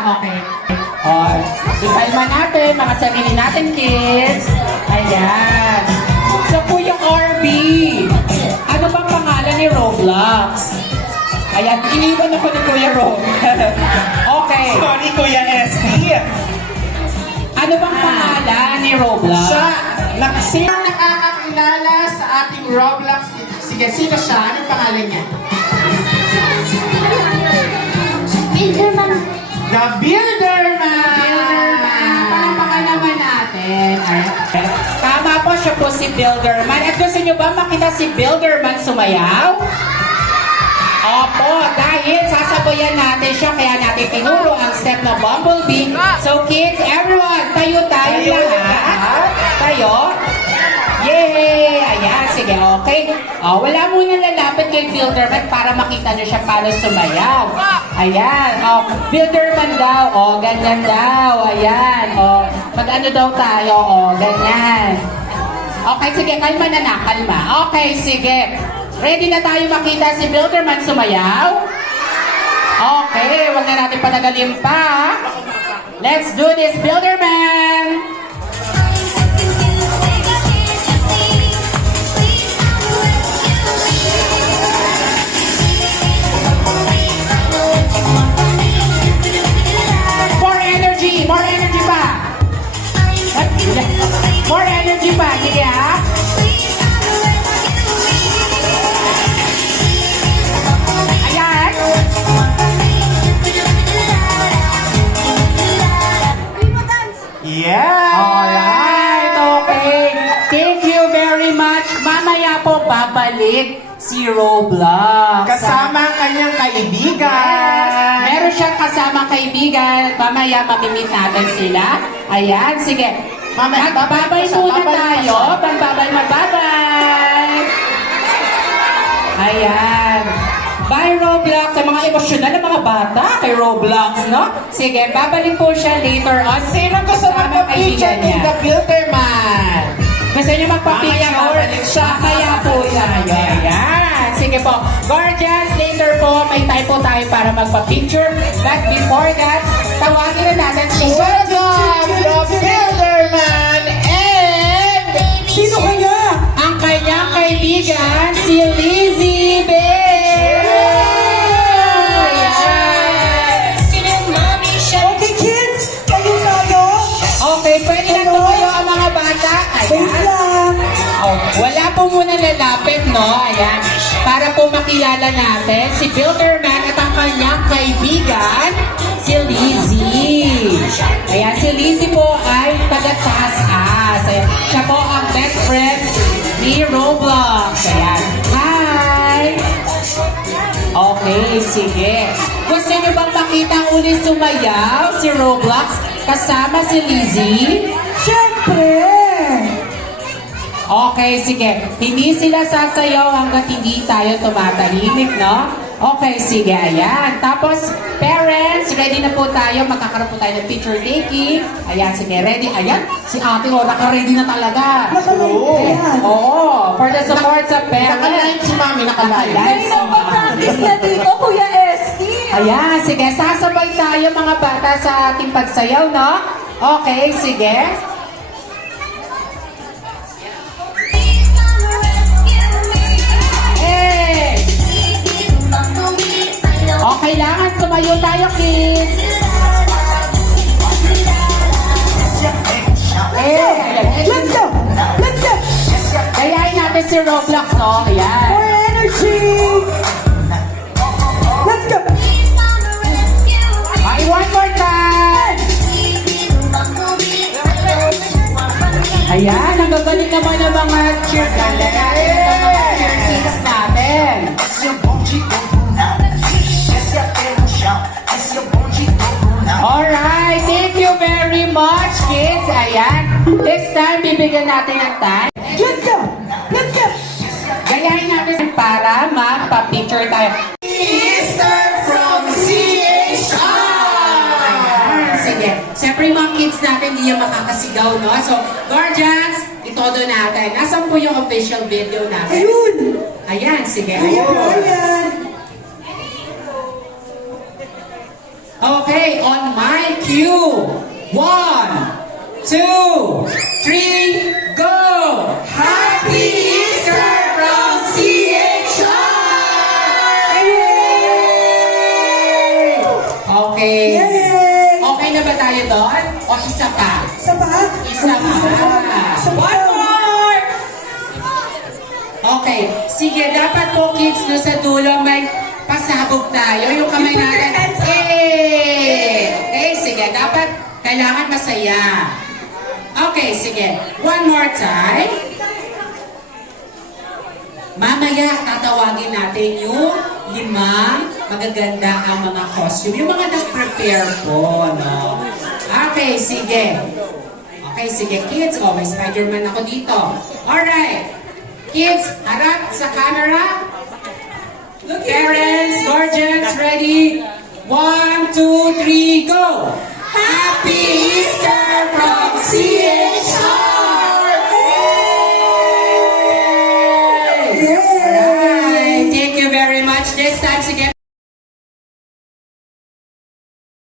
Okay. O, ikalma natin, mga sarili natin, kids. Ayan. So po yung RB. Ano bang pangalan ni Roblox? Ayan, iniwan ako ni Kuya Rob. Okay. Sorry, Kuya SB. Ano bang pangalan ni Roblox? Sino nakakakilala sa ating Roblox? Sige, sino siya? Anong pangalan niya? Builderman. The Builderman! Palapakan naman natin. Ayan. Tama po, siya po si Builderman. At gusto nyo ba makita si Builderman sumayaw? Opo, dahil sasabayan natin siya, kaya natin tinuro ang step na Bumblebee. So kids, everyone, tayo lahat. Tayo. Yay! Ayan, sige, okay. Wala muna lalapit kay Builderman para makita nyo siya paano sumayaw. Ayan, Builderman daw, ganyan daw, ayan, mag-ano daw tayo, ganyan. Okay, sige, kalma na, kalma. Okay, sige. Ready na tayo makita si Builderman sumayaw? Okay, wag na natin patagalin pa. Let's do this, Builderman! More energy pa! More energy pa, sige ha? Ayan! Yeah! Alright, okay. Thank you very much. Mamaya po babalik si Roblox. Kasama ang kanyang kaibigan. Meron siyang kasamang kaibigan at mamaya mamimit natin sila. Ayan, sige. Mamaya, Magbabay muna tayo. Magbabay. Ayan. Bye, Roblox. Sa mga emosyonal na mga bata kay Roblox, no? Sige, babalik po siya later on. Sino gusto magpa-picture ni The Builderman? Gusto niyo magpa-picture? babalik siya. Mamaya po tayo. Ayan. Sige po. Gorgeous, later po, may time po tayo para magpa-picture. But before that, tawagin na natin si Welcome, The Builderman and... Sino kaya? Ang kanyang kaibigan, si Lizzie Bear! Okay, kids, kayo tayo. Okay, pwede na tumayo ang mga bata. Wait Ayan. lang. Wala po muna lalapit, no? Ayan. Para po makilala natin si Builderman at ang kanyang kaibigan, si Lizzie. Ayan, si Lizzie po ay taga-taas-as. Ayan. Siya po ang best friend ni Roblox. Ayan. Hi! Okay, sige. Gusto niyo bang makita ulit sumayaw si Roblox kasama si Lizzie? Siyempre. Okay, sige. Hindi sila sasayaw hanggat hindi tayo tumatahimik, no? Okay, sige. Ayan. Tapos, parents, ready na po tayo. Magkakaroon po tayo ng picture taking. Ayan, sige. Ready? Ayan. Si ate, naka-ready na talaga. Ayan. Oo. For the support sa parents. Nakalive si Mami, nakalive. Nakalive si Mami. Practice na dito, Kuya Esti. Ayan, sige. Sasabay tayo mga bata sa ating pagsayaw, no? Okay, sige. Hey! O, kailangan tumayo tayo, kids. Let's go. Let's go. Kayain natin si Roblox, no? Ayan. More energy. Let's go. Okay, one more time. Ayan, ang gagaling naman ng mga cheerleaders natin. Alright, thank you very much, kids. Ayan, this time, bibigyan natin ng time. Let's go. Let's go. Gayahin natin para magpa-picture tayo. Easter from CHR! Ayan, sige. Siyempre yung mga kids natin hindi yung makakasigaw, no? So, guardians, itodo natin. Nasaan po yung official video natin? Ayun. Ayan, sige. Ayun. Ayun. Ayan. Okay, Okay, on my cue. 1, 2, 3, go! Happy Easter from CHR! Okay. Yay! Okay na ba tayo doon? O isa pa? Isa pa? Isa pa. Isa pa. One more! Okay. Sige, dapat po kids no sa dulo may pasabog tayo. Yung kamay natin. Okay, sige. Dapat kailangan masaya. Okay, sige. One more time. Mamaya tatawagin natin yung 5 magaganda ang mga costume. Yung mga nag-prepare po, no? Okay, sige. Okay, sige. Kids, oh, may Spider-Man ako dito. Alright. Kids, harap sa camera. Parents, guardians, ready? 1, 2, 3, go! Happy Easter from CHR!